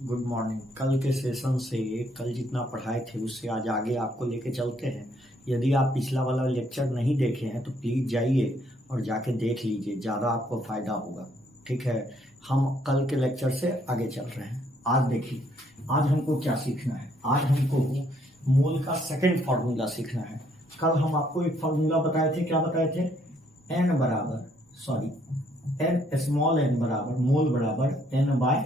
Good morning. कल के session से कल जितना पढ़ाए थे उससे आज आगे आपको लेके चलते हैं। यदि आप पिछला वाला लेक्चर नहीं देखे हैं तो प्लीज़ जाइए और जाके देख लीजिए, ज़्यादा आपको फ़ायदा होगा। ठीक है, हम कल के लेक्चर से आगे चल रहे हैं। आज देखिए, आज हमको क्या सीखना है। आज हमको मोल का सेकंड फार्मूला सीखना है। कल हम आपको एक फार्मूला बताए थे, क्या बताए थे? एन स्मॉल एन बराबर मोल बराबर N/Na।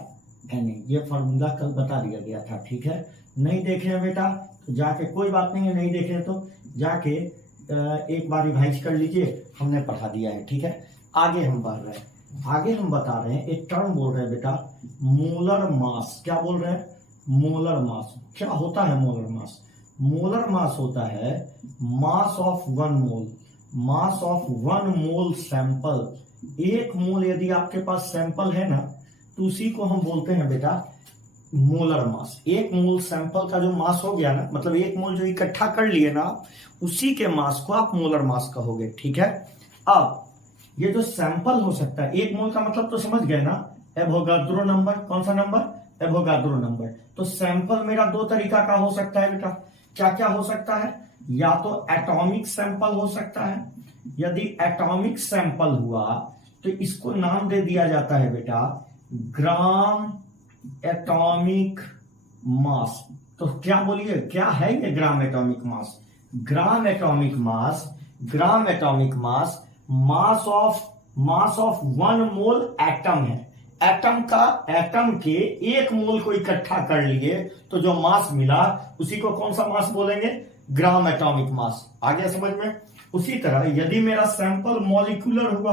ये फार्मूला कल बता दिया गया था। ठीक है, नहीं देखे हैं बेटा तो जाके, कोई बात नहीं है, नहीं देखे हैं तो जाके एक बार रिवाइज कर लीजिए, हमने पढ़ा दिया है। ठीक है, आगे हम बढ़ रहे हैं। आगे हम बता रहे हैं, एक टर्म बोल रहे हैं बेटा, मोलर मास। क्या बोल रहे हैं? Molar mass. क्या होता है मोलर मास? मोलर मास होता है mass of one mole. Mass of one mole sample. एक मोल यदि आपके पास सैंपल है ना, तो उसी को हम बोलते हैं बेटा मोलर मास। एक मोल सैंपल का जो मास हो गया ना, मतलब एक मोल जो इकट्ठा कर लिए ना, उसी के मास को आप मोलर मास कहोगे। ठीक है, अब ये जो सैंपल हो सकता है, एक मोल का मतलब तो समझ गए ना, एवोगाड्रो नंबर। कौन सा नंबर? Avogadro number. तो सैंपल मेरा दो तरीका का हो सकता है बेटा। क्या क्या हो सकता है? या तो एटॉमिक सैंपल हो सकता है। यदि एटॉमिक सैंपल हुआ तो इसको नाम दे दिया जाता है बेटा ग्राम एटॉमिक मास। तो क्या बोलिए, क्या है ये gram atomic mass? Gram atomic mass, gram atomic mass mass of one mole atom है। एटम के एक मोल को इकट्ठा कर लिए तो जो मास मिला उसी को कौन सा मास बोलेंगे? Gram atomic mass. आ गया समझ में? उसी तरह यदि मेरा सैंपल मॉलिक्यूलर हुआ,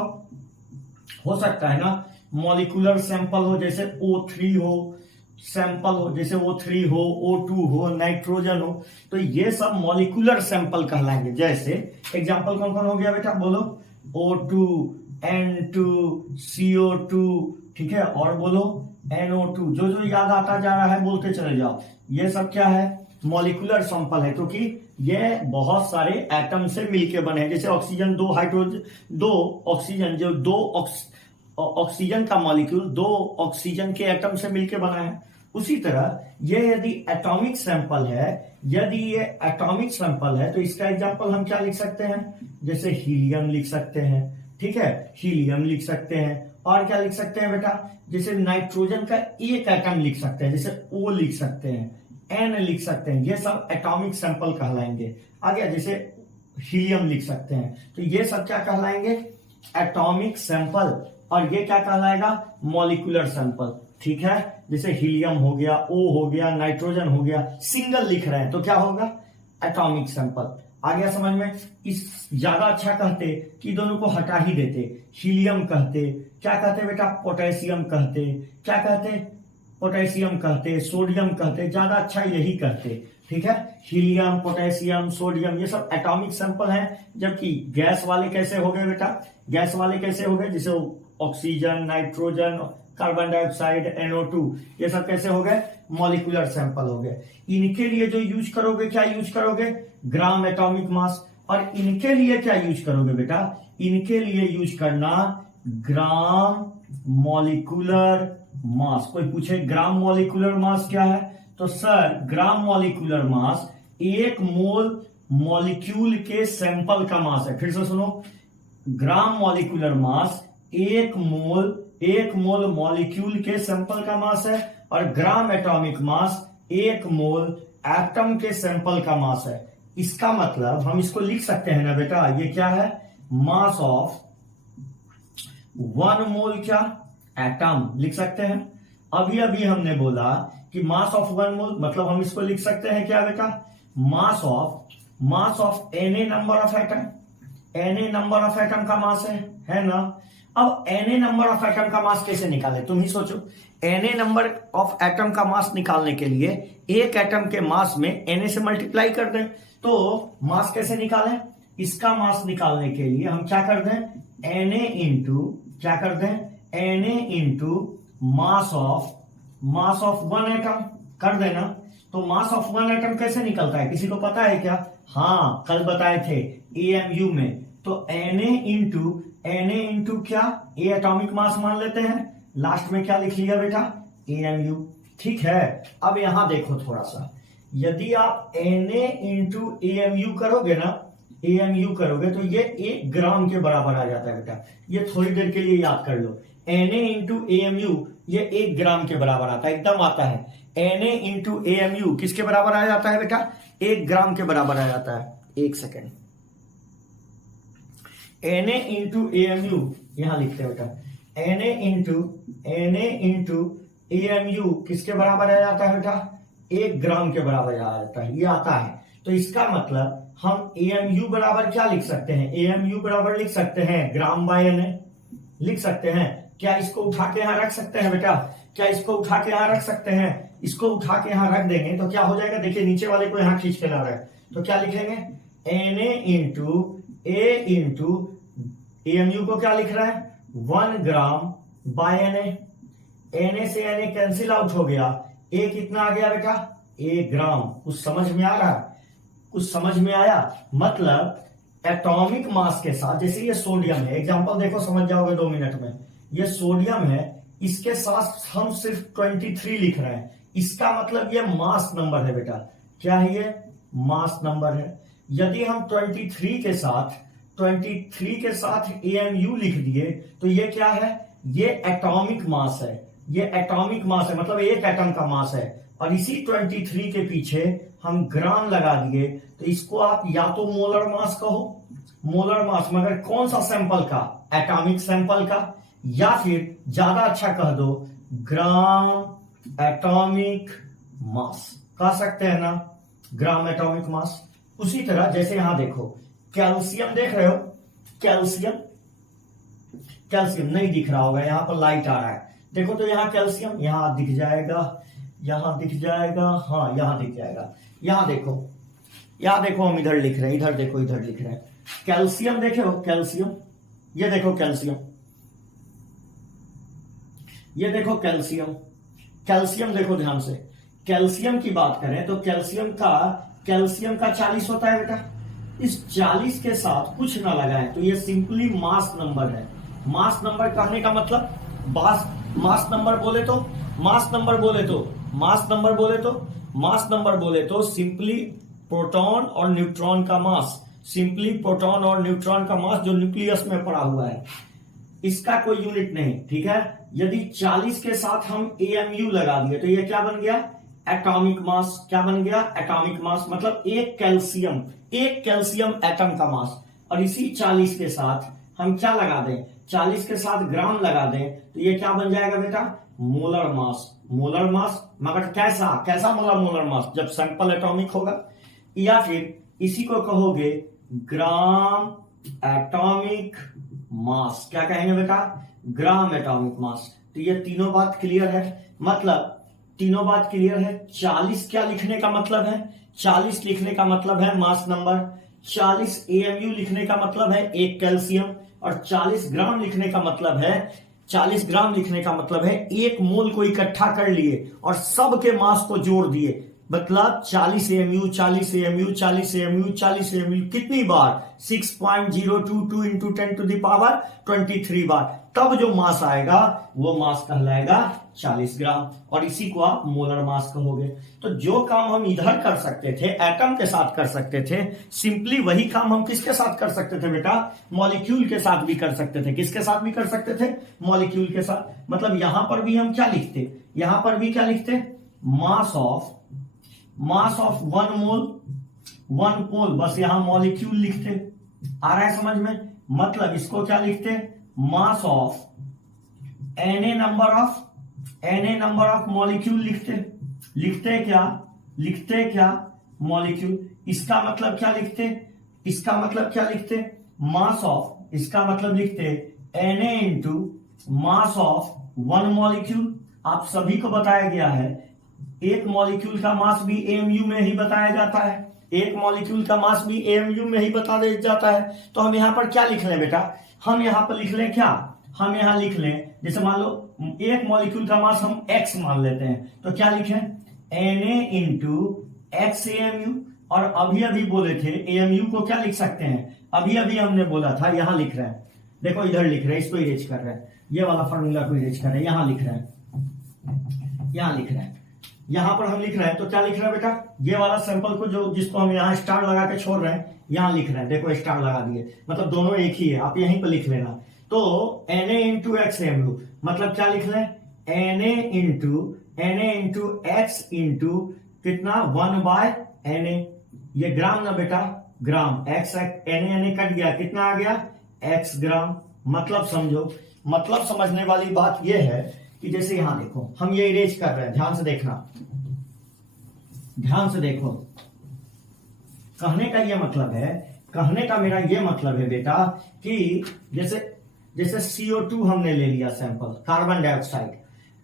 हो सकता है ना, मॉलिक्यूलर सैंपल हो, जैसे O3 हो, सैंपल हो जैसे O3 हो, O2 हो, नाइट्रोजन हो, तो ये सब मॉलिक्यूलर सैंपल कहलाएंगे। जैसे एग्जांपल कौन कौन हो गया बेटा, बोलो? O2, N2, CO2, ठीक है, और बोलो NO2। जो जो याद आता जा रहा है बोलते चले जाओ। ये सब क्या है? मॉलिक्यूलर सैंपल है, क्योंकि ये बहुत सारे एटम से मिलके बने हैं। जैसे ऑक्सीजन, दो हाइड्रोजन, दो ऑक्सीजन, जो दो ऑक्सीजन का मॉलिक्यूल दो ऑक्सीजन के एटम से मिलके बना है। उसी तरह ये यदि एटॉमिक सैंपल है, यदि ये एटॉमिक सैंपल है तो इसका एग्जांपल हम क्या लिख सकते हैं? जैसे हीलियम लिख सकते हैं। ठीक है, हीलियम लिख सकते हैं। और क्या लिख सकते हैं बेटा? जैसे नाइट्रोजन का एक एटम लिख सकते हैं, जैसे O लिख सकते हैं, N लिख सकते हैं। ये सब एटॉमिक सैंपल कहलाएंगे। आ गया, जैसे हीलियम लिख सकते हैं। तो ये सब क्या कहलाएंगे? Atomic sample. और ये क्या कहलाएगा? Molecular sample. ठीक है, जैसे हीलियम हो गया, O हो गया, नाइट्रोजन हो गया, सिंगल लिख रहे हैं तो क्या होगा? Atomic sample. आ गया समझ में? इस ज्यादा अच्छा कहते कि दोनों को हटा ही देते, हीलियम कहते, क्या कहते बेटा? पोटेशियम कहते, क्या कहते? पोटेशियम कहते, सोडियम कहते, ज्यादा अच्छा यही कहते। ठीक है, हीलियम, पोटेशियम, सोडियम, ये सब एटॉमिक सैंपल हैं। जबकि गैस वाले कैसे हो गए बेटा? गैस वाले कैसे हो गए? जैसे oxygen, nitrogen, carbon dioxide, NO2, ये सब कैसे हो गए? मॉलिक्यूलर सैंपल हो गए। इनके लिए जो यूज करोगे, क्या यूज करोगे? Gram atomic mass. और इनके लिए क्या यूज करोगे बेटा? इनके लिए यूज करना ग्राम मॉलिक्यूलर मास। कोई पूछे ग्राम मॉलिक्यूलर मास क्या है, तो सर ग्राम मॉलिक्यूलर मास एक मोल मॉलिक्यूल के सैंपल का मास है। फिर से सुनो, ग्राम मॉलिक्यूलर मास एक मोल मॉलिक्यूल के सैंपल का मास है, और ग्राम एटॉमिक मास एक मोल एटम के सैंपल का मास है। इसका मतलब हम इसको लिख सकते हैं ना बेटा, ये क्या है? मास ऑफ वन मोल क्या? एटम लिख सकते हैं। अभी अभी हमने बोला कि मास ऑफ वन मोल, मतलब हम इसको लिख सकते हैं क्या बेटा? Mass of Na number of atom. Na number of atom का मास है ना? अब Na नंबर ऑफ एटम का मास कैसे निकाले, तुम ही सोचो। Na नंबर ऑफ एटम का मास निकालने के लिए एक एटम के मास में Na से मल्टीप्लाई कर दें, तो मास कैसे निकालें? इसका मास निकालने के लिए हम क्या कर दें? Na इंटू क्या कर दें? Na into mass of one atom कर देना। तो मास ऑफ वन एटम कैसे निकलता है, किसी को पता है क्या? हाँ, कल बताए थे AMU में। तो Na इंटू क्या? ए एटॉमिक मास मान लेते हैं, लास्ट में क्या लिख लिया बेटा? AMU। ठीक है। अब यहां देखो थोड़ा सा, यदि आप Na इंटू AMU करोगे ना, AMU करोगे तो ये 1 ग्राम के बराबर आ जाता है बेटा। ये थोड़ी देर के लिए याद कर लो, Na इंटू AMU ये 1 ग्राम के बराबर आता है, एकदम आता है। Na इंटू AMU किसके बराबर आ जाता है बेटा? 1 ग्राम के बराबर आ जाता है। एक सेकेंड, Na इंटू AMU यहां लिखते हैं बेटा, Na इंटू AMU किसके बराबर आ जाता है बेटा? 1 ग्राम के बराबर आ जाता है, ये आता है। तो इसका मतलब हम AMU बराबर क्या लिख सकते हैं? AMU बराबर लिख सकते हैं ग्राम बाय Na, लिख सकते हैं। क्या इसको उठा के यहां रख सकते हैं बेटा? क्या इसको उठा के यहां रख सकते हैं? इसको उठा के यहां रख देंगे तो क्या हो जाएगा? देखिए नीचे वाले को यहां खींच के ला रहा है, तो क्या लिखेंगे? Na into A into AMU को क्या लिख रहा है? 1 ग्राम बाय Na। Na से Na कैंसिल आउट हो गया, A कितना आ गया बेटा? 1 ग्राम। कुछ समझ में आ रहा? कुछ समझ में आया? मतलब एटॉमिक मास के साथ, जैसे ये सोडियम है, एग्जांपल देखो समझ जाओगे 2 मिनट में। ये सोडियम है, इसके साथ हम सिर्फ 23 लिख रहे हैं, इसका मतलब ये मास नंबर है बेटा। क्या है ये? मास नंबर है। यदि हम 23 के साथ AMU लिख दिए तो ये क्या है? ये एटॉमिक मास है। ये एटॉमिक मास है, मतलब एक एटम का मास है। और इसी 23 के पीछे हम ग्राम लगा दिए तो इसको आप या तो मोलर मास कहो, मोलर मास, मगर कौन सा सैंपल का? एटॉमिक सैंपल का। या फिर ज्यादा अच्छा कह दो ग्राम एटॉमिक मास, कह सकते हैं ना, ग्राम एटॉमिक मास। उसी तरह जैसे यहां देखो कैल्शियम, देख रहे हो कैल्शियम? कैल्शियम नहीं दिख रहा होगा, यहां पर लाइट आ रहा है, देखो तो यहां कैल्शियम, यहां दिख जाएगा, यहां दिख जाएगा, हाँ यहां दिख जाएगा। यहां देखो, यहां देखो हम इधर लिख रहे हैं, इधर देखो, इधर लिख रहे हैं कैल्शियम, देखे हो कैल्शियम? ये देखो कैल्शियम, ये देखो कैल्शियम। कैल्शियम देखो ध्यान से, कैल्शियम की बात करें तो कैल्शियम का 40 होता है बेटा। इस 40 के साथ कुछ ना लगाएं तो ये सिंपली मास नंबर है। मास नंबर कहने का मतलब मास नंबर बोले तो सिंपली प्रोटॉन और न्यूट्रॉन का मास, सिंपली प्रोटॉन और न्यूट्रॉन का मास जो न्यूक्लियस में पड़ा हुआ है, इसका कोई यूनिट नहीं, ठीक है। यदि 40 के साथ हम AMU लगा दिए तो ये क्या बन गया? Atomic mass. क्या बन गया? एटॉमिक मास, मतलब एक कैल्शियम एटम का मास। और इसी 40 के साथ हम क्या लगा दें? 40 के साथ ग्राम लगा दें तो ये क्या बन जाएगा बेटा? Molar mass. मोलर मास, मगर कैसा मोलर मास? जब सैंपल एटॉमिक होगा। या फिर इसी को कहोगे ग्राम एटॉमिक मास। क्या कहेंगे बेटा? Gram atomic mass. तो ये तीनों बात क्लियर है, मतलब तीनों बात क्लियर है। 40 क्या लिखने का मतलब है? 40 लिखने का मतलब है मास नंबर, 40 AMU लिखने का मतलब है एक कैल्शियम, और 40 ग्राम लिखने का मतलब है, 40 ग्राम लिखने का मतलब है 1 मोल को इकट्ठा कर लिए और सबके मास को जोड़ दिए। मतलब 40 AMU, 40 AMU, 40 AMU, 40 AMU कितनी बार? 6.022 इंटू 10 टू द पावर 23 बार। तब जो मास आएगा वो मास कहलाएगा 40 ग्राम, और इसी को आप मोलर मास कहोगे। तो जो काम हम इधर कर सकते थे, एटम के साथ कर सकते थे, सिंपली वही काम हम किसके साथ कर सकते थे बेटा? मॉलिक्यूल के साथ भी कर सकते थे। किसके साथ भी कर सकते थे? मॉलिक्यूल के साथ। मतलब यहां पर भी हम क्या लिखते? यहां पर भी क्या लिखते? मास ऑफ 1 मोल, बस यहां मॉलिक्यूल लिखते। आ रहा है समझ में? मतलब इसको क्या लिखते? Mass of Na number of molecule लिखते क्या? मॉलिक्यूल। इसका मतलब क्या लिखते? मास ऑफ, इसका मतलब लिखते Na into mass of 1 molecule. आप सभी को बताया गया है एक मॉलिक्यूल का मास भी AMU में ही बताया जाता है, एक मॉलिक्यूल का मास भी AMU में ही बता दिया जाता है। तो हम यहां पर क्या लिख लें बेटा? हम यहां पर लिख लें क्या? हम यहां लिख लें, जैसे मान लो एक मॉलिक्यूल का मास हम X मान लेते हैं, तो क्या लिखें? Na into X AMU। और अभी बोले थे AMU को क्या लिख सकते हैं? अभी हमने बोला था, यहां लिख रहे हैं, देखो इधर लिख रहे हैं, इसको इरेज कर रहे हैं, ये वाला फॉर्मूला को इरेज कर रहे हैं, यहां लिख रहे हैं, यहां पर हम लिख रहे हैं तो क्या लिख रहे हैं बेटा, ये वाला सैंपल को जो जिसको हम यहाँ स्टार लगा के छोड़ रहे हैं यहां लिख रहे हैं, देखो स्टार लगा दिए, मतलब दोनों एक ही है, आप यहीं पर लिख लेना। तो Na into X M U मतलब क्या लिख लें, Na इंटू एक्स इंटू कितना 1/Na, ये ग्राम ना बेटा, ग्राम, एक्स Na कट गया, कितना आ गया एक्स ग्राम। मतलब समझो, मतलब समझने वाली बात यह है कि जैसे यहां देखो हम ये इरेज कर रहे हैं, ध्यान से देखना, ध्यान से देखो, कहने का ये मतलब है, कहने का मेरा ये मतलब है बेटा कि जैसे CO2 हमने ले लिया sample, carbon dioxide,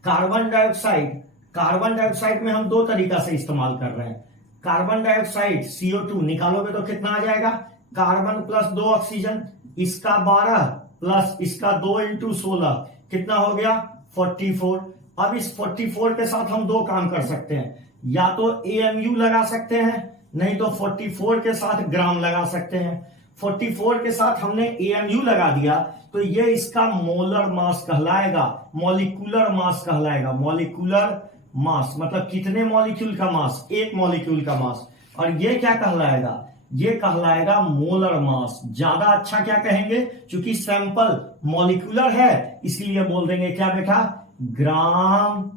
carbon dioxide में हम दो तरीका से इस्तेमाल कर रहे हैं। कार्बन डाइऑक्साइड CO2 निकालोगे तो कितना आ जाएगा, कार्बन प्लस 2 ऑक्सीजन, इसका 12 प्लस इसका 2 इंटू 16 कितना हो गया 44। अब इस 44 के साथ हम दो काम कर सकते हैं, या तो AMU लगा सकते हैं, नहीं तो 44 के साथ ग्राम लगा सकते हैं। 44 के साथ हमने AMU लगा दिया तो ये इसका मोलर मास कहलाएगा, मॉलिक्यूलर मास कहलाएगा, मॉलिक्यूलर मास मतलब कितने मॉलिक्यूल का मास, एक मॉलिक्यूल का मास। और ये क्या कहलाएगा, ये कहलाएगा मोलर मास। ज्यादा अच्छा क्या कहेंगे, क्योंकि सैंपल मॉलिक्यूलर है इसलिए बोल देंगे क्या बेटा, gram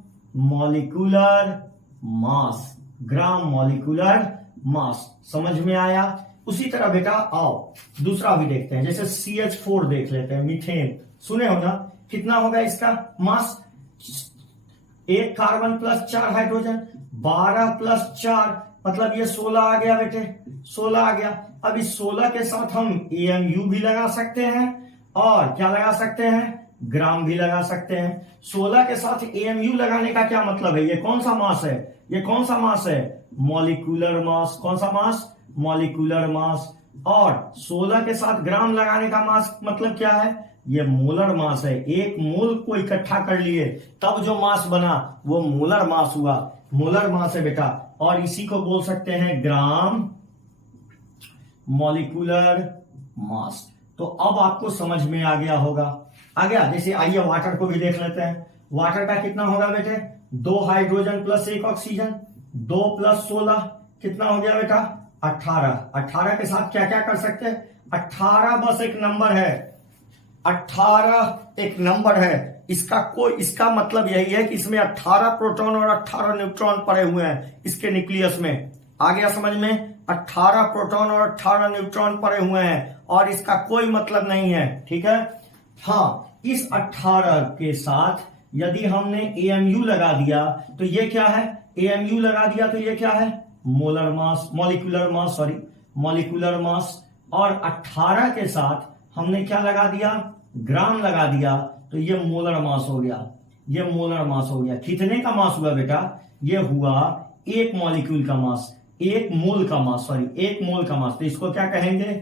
molecular mass, gram molecular mass. समझ में आया। उसी तरह बेटा आओ दूसरा भी देखते हैं, जैसे CH4 देख लेते हैं, मीथेन, सुने हो ना, कितना होगा इसका मास, एक कार्बन प्लस 4 हाइड्रोजन, 12 प्लस 4 मतलब ये 16 आ गया बेटे, 16 आ गया। अब इस 16 के साथ हम AMU भी लगा सकते हैं और क्या लगा सकते हैं, ग्राम भी लगा सकते हैं। 16 के साथ AMU लगाने का क्या मतलब है, ये कौन सा मास है, ये कौन सा मास है, मॉलिक्यूलर मास। कौन सा मास, मॉलिक्यूलर मास। और 16 के साथ ग्राम लगाने का मास मतलब क्या है, ये मोलर मास है। एक मोल को इकट्ठा कर लिए तब जो मास बना वो मोलर मास हुआ, मोलर मास है बेटा। और इसी को बोल सकते हैं ग्राम मॉलिक्यूलर मास। तो अब आपको समझ में आ गया होगा, आ गया। जैसे आइए वाटर को भी देख लेते हैं, वाटर का कितना होगा बेटे, 2 हाइड्रोजन प्लस 1 ऑक्सीजन, 2 प्लस 16 कितना हो गया बेटा 18। 18 के साथ क्या क्या कर सकते हैं, 18 बस एक नंबर है, 18 एक नंबर है। इसका मतलब यही है कि इसमें 18 प्रोटॉन और 18 न्यूट्रॉन पड़े हुए हैं इसके न्यूक्लियस में। आ गया समझ में, 18 प्रोटॉन और 18 न्यूट्रॉन पड़े हुए हैं और इसका कोई मतलब नहीं है, ठीक है। हाँ, इस 18 के साथ यदि हमने AMU लगा दिया तो ये क्या है, AMU लगा दिया तो ये क्या है, molar mass, molecular mass, sorry molecular mass. और 18 के साथ हमने क्या लगा दिया, ग्राम लगा दिया तो ये मोलर मास हो गया, ये मोलर मास हो गया। कितने का मास हुआ बेटा, ये हुआ एक मॉलिक्यूल का मास, एक मोल का मास, सॉरी एक मोल का मास। तो इसको क्या कहेंगे,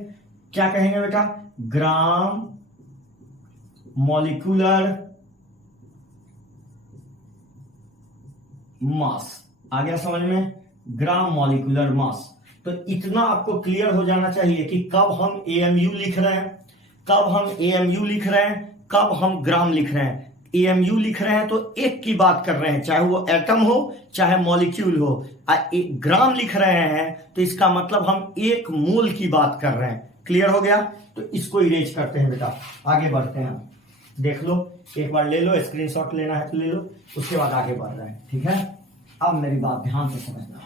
क्या कहेंगे बेटा, ग्राम मॉलिक्यूलर मास। आ गया समझ में, ग्राम मॉलिक्यूलर मास। तो इतना आपको क्लियर हो जाना चाहिए कि कब हम AMU लिख रहे हैं, कब हम AMU लिख रहे हैं, कब हम ग्राम लिख रहे हैं। AMU लिख रहे हैं तो एक की बात कर रहे हैं, चाहे वो एटम हो चाहे मॉलिक्यूल हो। ग्राम लिख रहे हैं तो इसका मतलब हम एक मोल की बात कर रहे हैं। क्लियर हो गया। तो इसको इरेज करते हैं बेटा, आगे बढ़ते हैं हम। देख लो, एक बार ले लो, स्क्रीनशॉट लेना है तो ले लो, उसके बाद आगे बढ़ रहे हैं, ठीक है। अब मेरी बात ध्यान से समझना।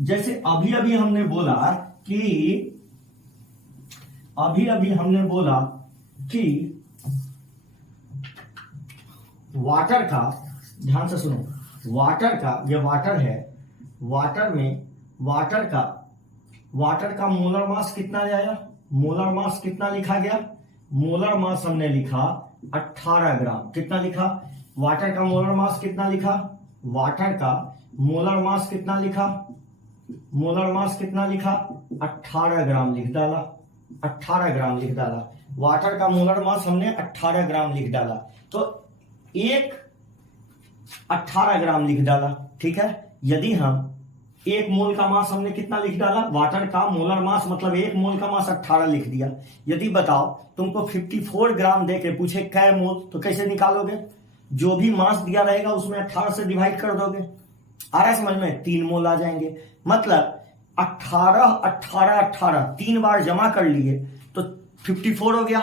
जैसे अभी अभी हमने बोला कि वाटर का, ध्यान से सुनो, वाटर का, ये वाटर है, वाटर में वाटर का मोलर मास कितना जाएगा, मोलर मास कितना लिखा गया, मोलर मास हमने लिखा 18 ग्राम। कितना लिखा, वाटर का मोलर मास कितना लिखा, वाटर का मोलर मास कितना लिखा, मोलर मास कितना लिखा 18 ग्राम लिख डाला, 18 ग्राम लिख डाला। वाटर का मोलर मास हमने 18 ग्राम लिख डाला, तो एक 18 ग्राम लिख डाला, ठीक है। यदि हम एक मोल का मास हमने कितना लिख डाला, वाटर का मोलर मास मतलब एक मोल का मास 18 लिख दिया। यदि बताओ तुमको 54 ग्राम देके पूछे कै मोल, तो कैसे निकालोगे, जो भी मास दिया रहेगा उसमें 18 से डिवाइड कर दोगे, आ रहा है समझ में, 3 मोल आ जाएंगे। मतलब 18 18 18 3 बार जमा कर लिए तो 54 हो गया,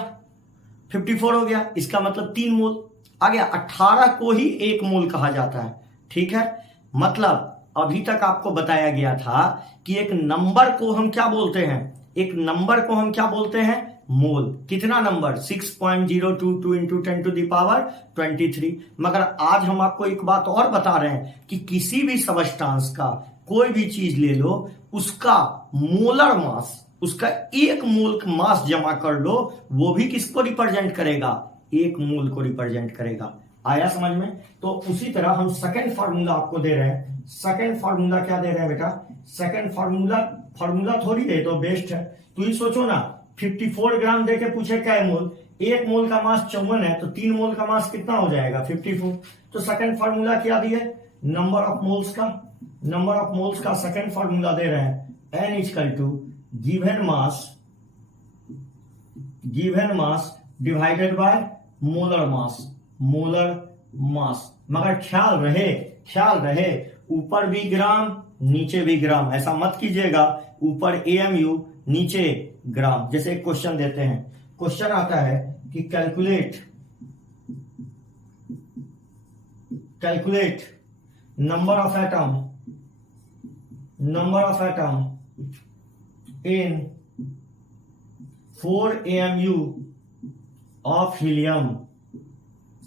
54 हो गया, इसका मतलब 3 मोल आ गया। 18 को ही 1 मोल कहा जाता है, ठीक है। मतलब अभी तक आपको बताया गया था कि एक नंबर को हम क्या बोलते हैं, एक नंबर को हम क्या बोलते हैं, मोल। कितना number, 6.022 into 10 to the power 23। मगर आज हम आपको एक बात और बता रहे हैं कि किसी भी सबस्टांस का कोई भी चीज ले लो, उसका मोलर मास, उसका 1 मोल मास जमा कर लो, वो भी किसको रिप्रेजेंट करेगा, 1 मोल को रिप्रेजेंट करेगा। आया समझ में। तो उसी तरह हम सेकंड फार्मूला आपको दे रहे हैं। सेकंड फार्मूला क्या दे रहे हैं बेटा, सेकंड फार्मूला थोड़ी दे तो बेस्ट है। तो ये सोचो ना, 54 ग्राम देके पूछे क्या मोल, 1 मोल का मास 54 है, तो 3 मोल का मास कितना हो जाएगा, 54। तो सेकंड फार्मूला क्या दिए, नंबर ऑफ मोल्स का, नंबर ऑफ मोल्स का सेकंड फार्मूला दे रहे हैं, n equal to given mass divided by molar mass, molar mass. मगर ख्याल रहे ऊपर भी ग्राम नीचे भी ग्राम, ऐसा मत कीजिएगा ऊपर AMU नीचे ग्राम। जैसे एक क्वेश्चन देते हैं, क्वेश्चन आता है कि calculate number of atom in 4 AMU of helium,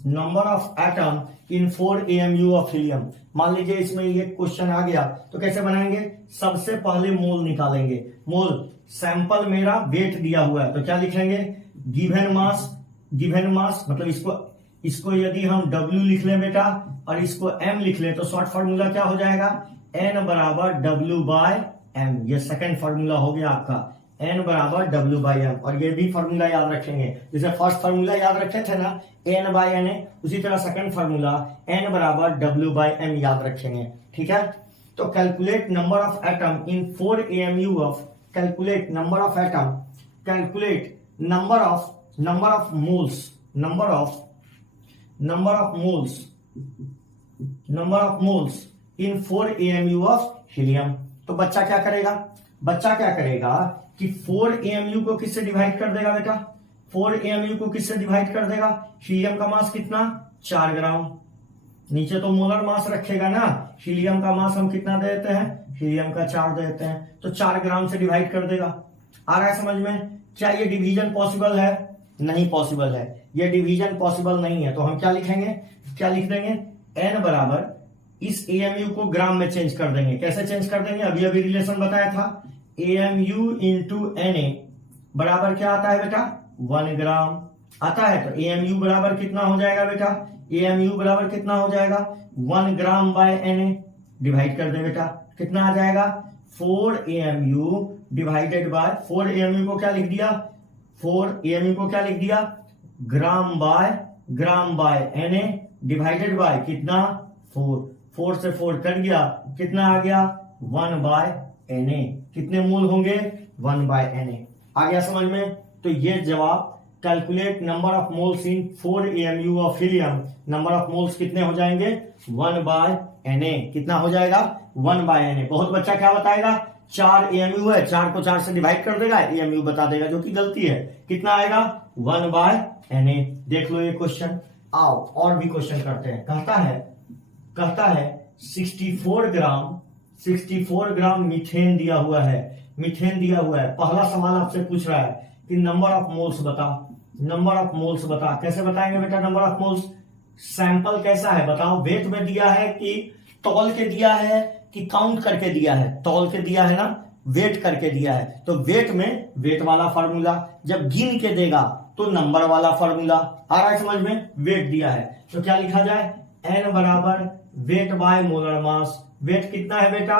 number of atom in 4 AMU of helium. मान लीजिए इसमें ये क्वेश्चन आ गया तो कैसे बनाएंगे, सबसे पहले मोल निकालेंगे। मोल, सैंपल मेरा वेट दिया हुआ है तो क्या लिखेंगे, गिवन मास मतलब इसको यदि हम W लिख लें बेटा और इसको M लिख लें तो शॉर्ट फार्मूला क्या हो जाएगा, N बराबर W/M। ये सेकंड फार्मूला हो गया आपका, N बराबर W/M। और ये भी फार्मूला याद रखेंगे, जैसे फर्स्ट फार्मूला याद रखे थे ना N/Na, उसी तरह सेकंड फार्मूला N बराबर W/M याद रखेंगे, ठीक है। तो calculate number of atom in 4 AMU of, calculate number of atom, calculate number of moles, number of moles in 4 AMU of helium. तो बच्चा क्या करेगा कि 4 AMU को किससे डिवाइड कर देगा बेटा, 4 AMU को किससे डिवाइड कर देगा, हीलियम का मास कितना, 4 ग्राम। नीचे तो मोलर मास रखेगा ना, हीलियम का मास हम कितना दे देते हैं, हीलियम का 4 दे देते हैं, तो 4 ग्राम से डिवाइड कर देगा। आ रहा है समझ में। क्या ये डिवीजन पॉसिबल है, नहीं पॉसिबल है, ये डिवीजन पॉसिबल नहीं है। तो हम क्या लिख देंगे, N बराबर इस AMU को ग्राम में चेंज कर देंगे। कैसे चेंज कर देंगे, अभी रिलेशन बताया था, AMU इंटू Na बराबर क्या आता है बेटा, 1 ग्राम आता है। तो AMU बराबर कितना हो जाएगा बेटा, AMU बराबर कितना हो जाएगा, 1 ग्राम बाय Na। डिवाइड कर दे बेटा, कितना आ जाएगा, 4 AMU डिवाइडेड बाय, 4 AMU को क्या लिख दिया, 4 AMU को क्या लिख दिया, ग्राम बाय Na डिवाइडेड बाय कितना, 4 से 4 कट गया, कितना आ गया, 1/Na। कितने मोल होंगे, 1/Na। आ गया समझ में। तो ये जवाब, calculate number of moles in 4 AMU of helium, number of moles कितने हो जाएंगे, 1/Na। कितना हो जाएगा, 1/Na। बहुत बच्चा क्या बताएगा, 4 AMU है, 4 को 4 से डिवाइड कर देगा, AMU बता देगा, जो कि गलती है। कितना आएगा, 1/Na। देख लो ये क्वेश्चन। आओ और भी क्वेश्चन करते हैं। कहता है 64 ग्राम मीथेन दिया हुआ है, पहला सवाल आपसे पूछ रहा है कि नंबर ऑफ मोल्स बता। कैसे बताएंगे बेटा नंबर ऑफ मोल्स, सैंपल कैसा है बताओ, वेट में दिया है कि तौल के दिया है कि काउंट करके दिया है, तौल के दिया है ना, वेट करके दिया है। तो वेट में वेट वाला फार्मूला, जब गिन के देगा तो नंबर वाला फार्मूला। आ रहा है समझ में। वेट दिया है तो क्या लिखा जाए, N बराबर weight by molar mass. Weight कितना है बेटा,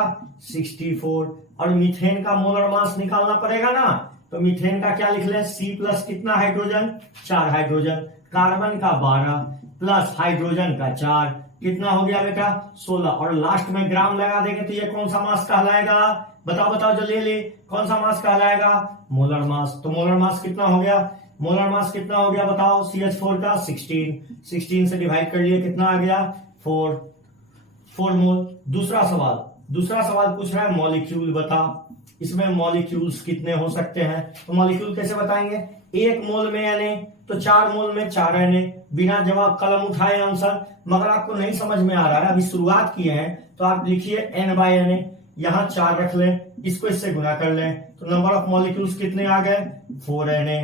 64। और मीथेन का मोलर मास निकालना पड़ेगा ना, तो मीथेन का क्या लिख लें, C प्लस कितना हाइड्रोजन, 4 हाइड्रोजन, कार्बन का 12 प्लस हाइड्रोजन का 4, कितना हो गया बेटा, 16। और लास्ट में ग्राम लगा देंगे तो ये कौन सा मास कहलाएगा, बताओ जो ले कौन सा मास कहलाएगा, मोलर मास। तो मोलर मास कितना हो गया, मोलर मास कितना हो गया बताओ CH4 का 16 से डिवाइड कर लिए कितना आ गया 4 मोल। दूसरा सवाल पूछ रहा है मॉलिक्यूल बता, इसमें मॉलिक्यूल्स कितने हो सकते हैं, तो मॉलिक्यूल कैसे बताएंगे, 1 मोल में Na तो 4 मोल में 4 Na, बिना जवाब कलम उठाए आंसर। मगर आपको नहीं समझ में आ रहा है, अभी शुरुआत किए हैं, तो आप लिखिए N/Na, यहां 4 रख लें, इसको इससे गुना कर लें, तो नंबर ऑफ मॉलिक्यूल्स कितने आ गए 4Na।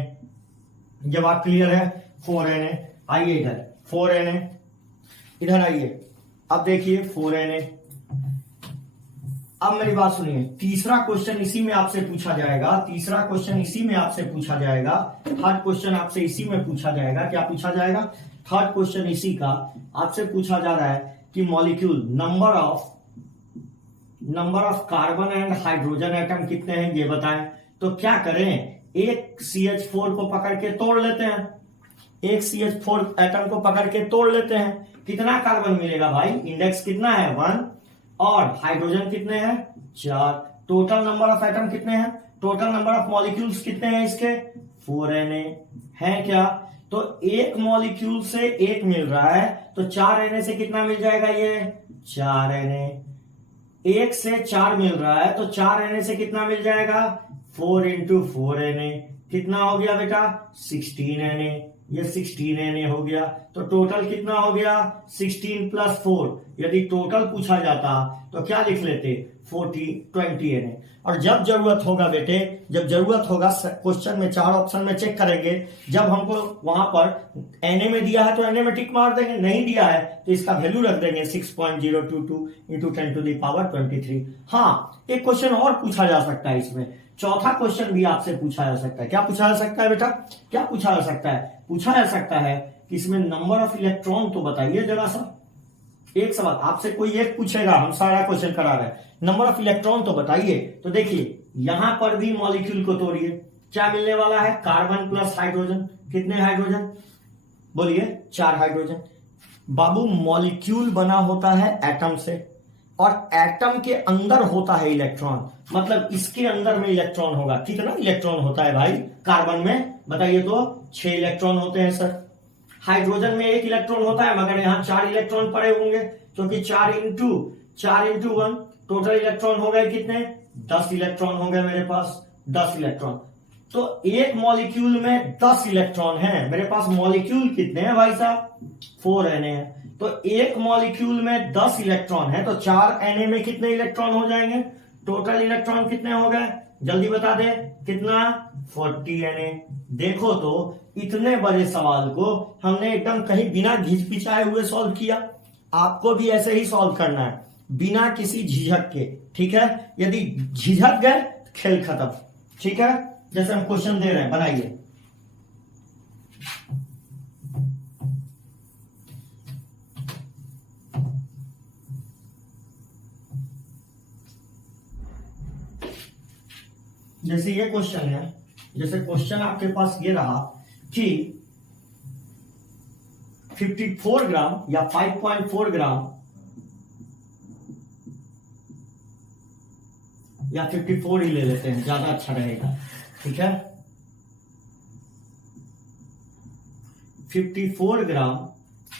जवाब क्लियर है 4Na। आइए इधर 4Na, इधर आइए, अब देखिए 4Na। अब मेरी बात सुनिए, तीसरा क्वेश्चन इसी में आपसे पूछा जाएगा, थर्ड क्वेश्चन आपसे इसी में पूछा जाएगा। क्या पूछा जाएगा, थर्ड क्वेश्चन इसी का आपसे पूछा जा रहा है कि molecule number of carbon and hydrogen atom कितने हैं ये बताएं। तो क्या करें, एक CH4 को पकड़ के तोड़ लेते हैं, एक CH4 एटम को पकड़ के तोड़ लेते हैं, कितना कार्बन मिलेगा भाई, इंडेक्स कितना है 1 और हाइड्रोजन कितने हैं 4, टोटल नंबर ऑफ एटम कितने हैं, टोटल नंबर ऑफ मॉलिक्यूल्स कितने हैं इसके 4Na है क्या। तो एक मॉलिक्यूल से एक मिल रहा है, तो 4Na से कितना मिल जाएगा, ये 4Na, एक से 4 मिल रहा है, तो 4Na से कितना मिल जाएगा 4 × 4Na, कितना हो गया बेटा 16Na, ये 16Na हो गया। तो टोटल कितना हो गया 16 + 4, यदि टोटल पूछा जाता तो क्या लिख लेते 20Na। और जब जरूरत होगा बेटे, जब जरूरत होगा क्वेश्चन में 4 ऑप्शन में चेक करेंगे, जब हमको वहां पर Na में दिया है तो Na में टिक मार देंगे, नहीं दिया है तो इसका वैल्यू रख देंगे 6.022 × 10⁻23। हाँ, एक क्वेश्चन और पूछा जा सकता है इसमें, चौथा क्वेश्चन भी आपसे पूछा जा सकता है। क्या पूछा जा सकता है बेटा, क्या पूछा जा सकता है, पूछा जा सकता है कि इसमें नंबर ऑफ इलेक्ट्रॉन तो बताइए जरा सा। एक सवाल आपसे कोई एक पूछेगा, हम सारा क्वेश्चन करा रहे हैं, नंबर ऑफ इलेक्ट्रॉन तो बताइए। तो देखिए यहां पर भी मॉलिक्यूल को तोड़िए, क्या मिलने वाला है, कार्बन प्लस हाइड्रोजन, कितने हाइड्रोजन बोलिए 4 हाइड्रोजन। बाबू मॉलिक्यूल बना होता है एटम से, और एटम के अंदर होता है इलेक्ट्रॉन, मतलब इसके अंदर में इलेक्ट्रॉन होगा। कितना इलेक्ट्रॉन होता है भाई कार्बन में, बताइए तो 6 इलेक्ट्रॉन होते हैं सर। हाइड्रोजन में 1 इलेक्ट्रॉन होता है, मगर यहां 4 इलेक्ट्रॉन पड़े होंगे, क्योंकि 4 × 1 टोटल इलेक्ट्रॉन हो गए कितने 10 इलेक्ट्रॉन हो गए मेरे पास, 10 इलेक्ट्रॉन। तो एक मॉलिक्यूल में 10 इलेक्ट्रॉन है, मेरे पास मॉलिक्यूल कितने हैं भाई साहब 4Na है। तो एक मॉलिक्यूल में 10 इलेक्ट्रॉन है, तो 4Na में कितने इलेक्ट्रॉन हो जाएंगे, टोटल इलेक्ट्रॉन कितने हो गए जल्दी बता दे, कितना 40Na। देखो तो इतने बड़े सवाल को हमने एकदम कहीं बिना घिचपिचाए हुए सॉल्व किया। आपको भी ऐसे ही सॉल्व करना है, बिना किसी झिझक के, ठीक है। यदि झिझक गए खेल खत्म, ठीक है। जैसे हम क्वेश्चन दे रहे हैं, बनाइए। जैसे ये क्वेश्चन है, जैसे क्वेश्चन आपके पास ये रहा कि 54 ग्राम या 5.4 ग्राम या 54 ही ले लेते हैं, ज्यादा अच्छा रहेगा, ठीक है। 54 ग्राम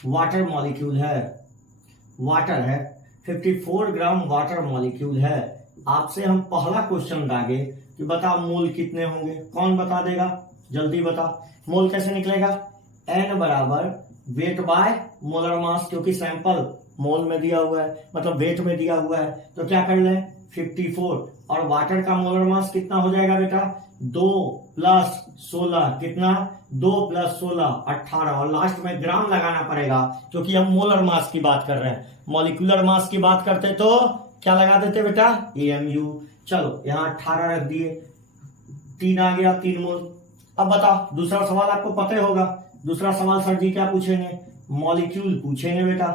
वाटर मॉलिक्यूल है, वाटर है, 54 ग्राम वाटर मॉलिक्यूल है। आपसे हम पहला क्वेश्चन दागे कि बता मोल कितने होंगे, कौन बता देगा, जल्दी बता। मोल कैसे निकलेगा, N बराबर वेट बाय मोलर मास, क्योंकि सैंपल मोल में दिया हुआ है, मतलब वेट में दिया हुआ है। तो क्या कर ले 54, और वाटर का मोलर मास कितना हो जाएगा बेटा 2 + 16, कितना 2 + 16 18, और लास्ट में ग्राम लगाना पड़ेगा क्योंकि हम मोलर मास की बात कर रहे हैं। मॉलिक्यूलर मास की बात करते तो क्या लगा देते बेटा AMU। चलो यहां 18 रख दिए, 3 आ गया 3 मोल। अब बता दूसरा सवाल, आपको पता ही होगा दूसरा सवाल सर जी क्या पूछेंगे, मॉलिक्यूल पूछेंगे बेटा।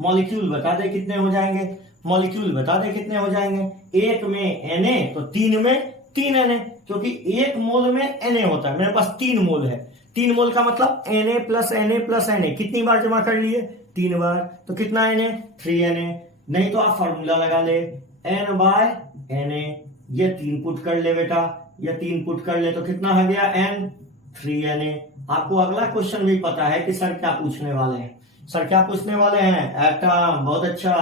मॉलिक्यूल बता दे कितने हो जाएंगे, मॉलिक्यूल बता दे कितने हो जाएंगे। एक में Na तो 3 में 3 Na, क्योंकि 1 मोल में Na होता है, मेरे पास 3 मोल है। 3 मोल का मतलब Na + Na + Na, कितनी बार जमा कर लिए 3 बार, तो कितना Na 3Na। नहीं तो आप फॉर्मूला लगा ले N/Na, ये 3 पुट कर ले बेटा, ये 3 पुट कर ले तो कितना आ गया N 3Na। आपको अगला क्वेश्चन भी पता है कि सर क्या पूछने वाले हैं। सर क्या पूछने वाले हैं? एटम, बहुत अच्छा,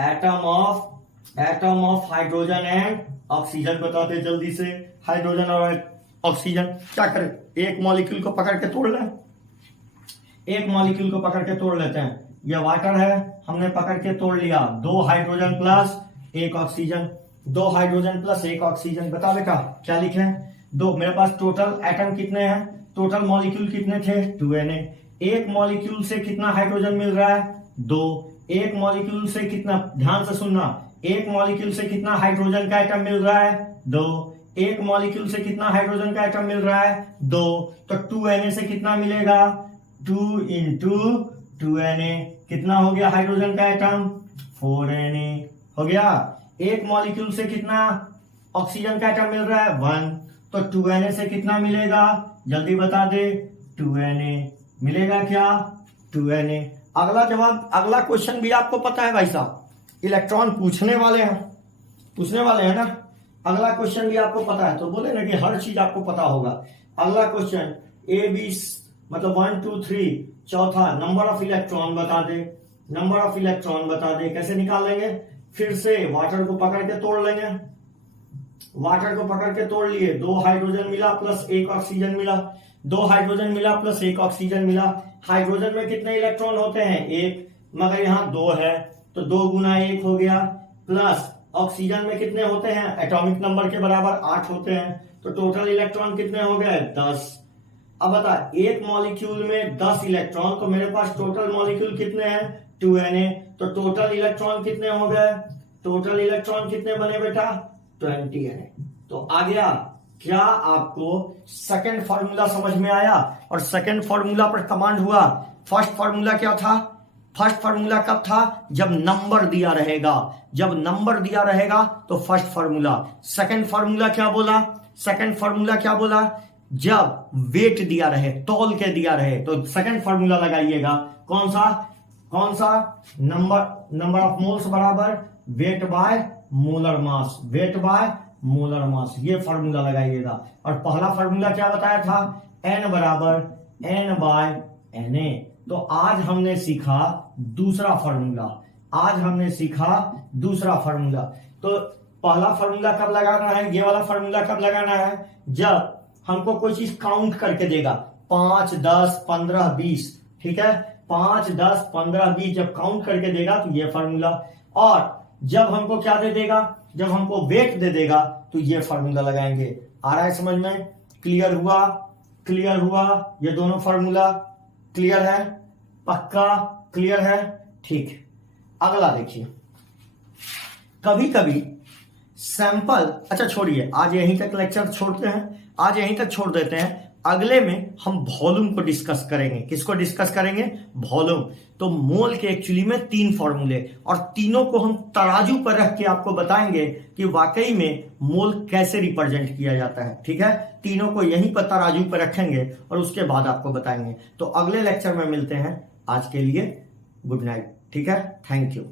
atom of hydrogen and oxygen बताते जल्दी से। हाइड्रोजन और ऑक्सीजन क्या करें, एक मॉलिक्यूल को पकड़ के तोड़ लें, एक मॉलिक्यूल को पकड़ के तोड़ लेते हैं। ये वाटर है, हमने पकड़ के तोड़ लिया, 2 hydrogen plus 1 oxygen, 2 hydrogen plus 1 oxygen. बता बेटा क्या लिखे हैं? 2। मेरे पास टोटल एटम कितने हैं, टोटल मॉलिक्यूल कितने थे? 2Na। एक मॉलिक्यूल से कितना हाइड्रोजन मिल रहा है? 2। एक मॉलिक्यूल से कितना, ध्यान से सुनना, एक मॉलिक्यूल से कितना हाइड्रोजन का एटम मिल रहा है? 2। एक मॉलिक्यूल से कितना हाइड्रोजन का एटम मिल रहा है? 2। तो 2Na से कितना मिलेगा? 2 इंटू 2Na कितना हो गया हाइड्रोजन का एटम? 4Na हो गया। एक मॉलिक्यूल से कितना ऑक्सीजन का एटम मिल रहा है? 1। तो 2Na से कितना मिलेगा? जल्दी बता दे। 2Na मिलेगा क्या? 2Na। अगला जवाब, अगला क्वेश्चन भी आपको पता है भाई साहब, इलेक्ट्रॉन पूछने वाले हैं ना। अगला क्वेश्चन भी आपको पता है, तो बोले ना कि हर चीज आपको पता होगा। अगला क्वेश्चन A B मतलब 1 2 3, चौथा नंबर ऑफ इलेक्ट्रॉन बता दे, नंबर ऑफ इलेक्ट्रॉन बता दे। कैसे निकाल लेंगे? फिर से वाटर को पकड़ के तोड़ लेंगे, वाटर को पकड़ के तोड़ लिए, 2 हाइड्रोजन मिला प्लस 1 ऑक्सीजन मिला, 2 हाइड्रोजन मिला प्लस 1 ऑक्सीजन मिला। हाइड्रोजन में कितने इलेक्ट्रॉन होते हैं? 1, मगर यहाँ 2 है, तो 2 गुना 1 हो गया, प्लस ऑक्सीजन में कितने होते हैं? एटॉमिक नंबर के बराबर 8 होते हैं, तो टोटल इलेक्ट्रॉन कितने हो गए? 10। अब बता, एक मॉलिक्यूल में 10 इलेक्ट्रॉन, तो मेरे पास टोटल मॉलिक्यूल कितने हैं? 2Na। तो टोटल इलेक्ट्रॉन कितने हो गए? टोटल इलेक्ट्रॉन कितने बने बेटा? 20Na। तो आ गया। क्या आपको सेकंड फॉर्मूला समझ में आया? और सेकंड फॉर्मूला पर कमांड हुआ। फर्स्ट फॉर्मूला क्या था? फर्स्ट फॉर्मूला कब था? जब नंबर दिया रहेगा, जब नंबर दिया रहेगा तो फर्स्ट फॉर्मूला। सेकंड फॉर्मूला क्या बोला? सेकंड फॉर्मूला क्या बोला? जब वेट दिया रहे, तौल के दिया रहे, तो सेकंड फॉर्मूला लगाइएगा। कौन सा? नंबर ऑफ मोल्स बराबर weight by molar mass, wait by molar मास, ये फॉर्मूला लगाइएगा। और पहला फॉर्मूला क्या बताया था? N बराबर N बाय Na। तो आज हमने सीखा दूसरा फॉर्मूला, तो पहला फॉर्मूला कब लगाना है? ये वाला फॉर्मूला कब लगाना है? जब हमको कोई चीज काउंट करके देगा, 5 10 15 20, ठीक है, 5 10 15 20 जब काउंट करके देगा तो ये फॉर्मूला। और जब हमको क्या दे देगा? जब हमको वेट दे देगा तो ये फॉर्मूला लगाएंगे। आ रहा है समझ में? क्लियर हुआ? ये दोनों फॉर्मूला क्लियर है? पक्का क्लियर है? ठीक। अगला देखिए, कभी कभी सैंपल, अच्छा छोड़िए, आज यहीं तक लेक्चर छोड़ते हैं, आज यहीं तक छोड़ देते हैं। अगले में हम वॉल्यूम को डिस्कस करेंगे। किसको डिस्कस करेंगे? वॉल्यूम। तो मोल के एक्चुअली में 3 फॉर्मूले, और तीनों को हम तराजू पर रख के आपको बताएंगे कि वाकई में मोल कैसे रिप्रेजेंट किया जाता है। ठीक है, तीनों को यहीं पर तराजू पर रखेंगे और उसके बाद आपको बताएंगे। तो अगले लेक्चर में मिलते हैं। आज के लिए गुड नाइट। ठीक है, थैंक यू।